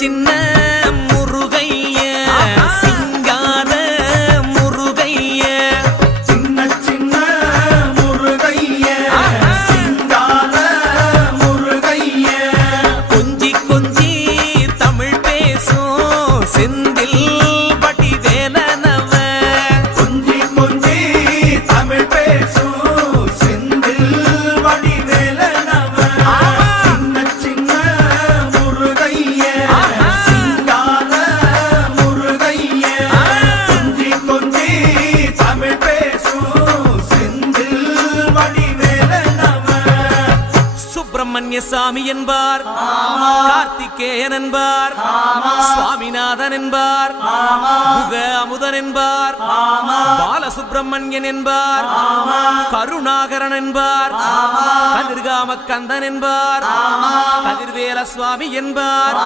சின்ன முருகைய சிங்கார முருகைய சின்ன சின்ன முருகைய சிங்கார முருகைய கொஞ்சி கொஞ்சி தமிழ் பேசும் செந்தில் வடிவேலனவ கொஞ்சி கொஞ்சி தமிழ் பேசும் செந்தில் வடிவேலனவ சின்ன சின்ன முருகைய சிங்கார முருகைய கொஞ்சி கொஞ்சி தமிழ் பேசும் செந்தில் வடிவேலனவ சுப்பிரமணிய சாமி என்பார், கார்த்திகேயன் என்பார், சுவாமிநாதன் என்பார், முக அமுதன் என்பார், பாலசுப்பிரமணியன் என்பார், கருணாகரன் என்பார், கதிர்காம கந்தன் என்பார், கதிர்வேல சுவாமி என்பார்,